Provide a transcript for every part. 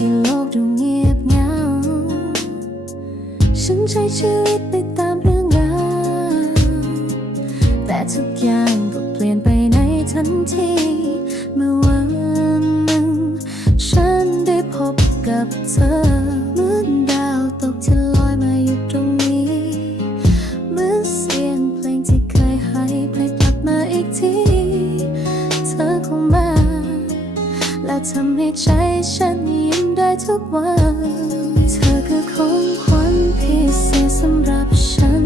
ที่โลกดูเงียบเหงา ฉันใช้ชีวิตไปตามเรื่องราว แต่ทุกอย่างก็เปลี่ยนไปในทันที เมื่อวันหนึ่ง ฉันได้พบกับเธอ ทำให้ใจฉันยิ้มได้ทุกวัน เธอคือของขวัญพิเศษสำหรับฉัน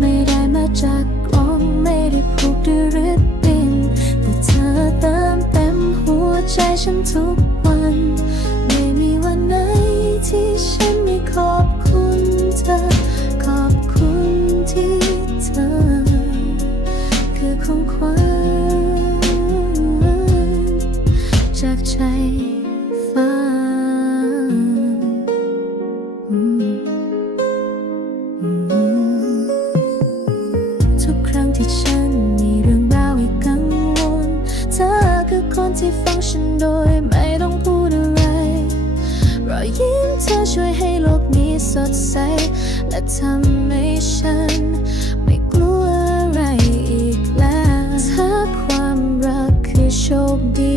ไม่ได้มาจากกล่องไม่ได้ผูกด้วยริบบิ้นแต่เธอเติมเต็มหัวใจฉันทุกวัน ไม่มีวันไหนที่ฉันไม่ขอบคุณเธอ ขอบคุณที่เธอ คือของขวัญ ทุกครั้งที่ฉันมีเรื่องราวให้กังวลเธอคือคนที่ฟังฉันโดยไม่ต้องพูดอะไรรอยยิ้มเธอช่วยให้โลกนี้สดใส และทำให้ฉันไม่กลัวอะไรอีกแล้วถ้าความรักคือโชคดี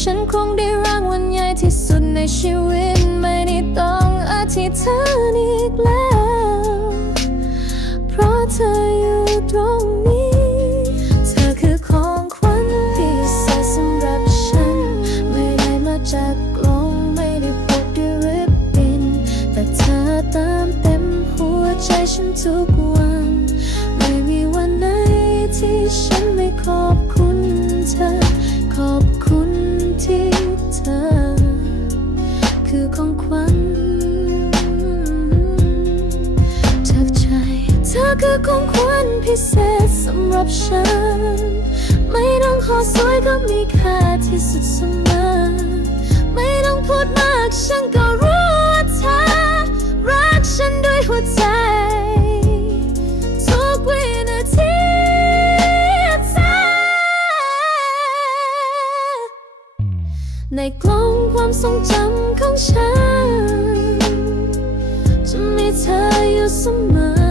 ฉันคงได้รางวัลใหญ่ที่สุดในชีวิต ไม่ได้ต้องอธิษฐานอีกแล้ว ทุกวัน ไม่มีวันไหนที่ฉันไม่ขอบคุณเธอ ขอบคุณที่เธอ คือของขวัญจากใจ เธอคือของขวัญพิเศษสำหรับฉัน ไม่ต้องขอสวยก็มีค่าที่สุดเสมอ ไม่ต้องพูดมากฉันก็ ในกล้องความทรงจำของฉัน จะมีเธออยู่เสมอ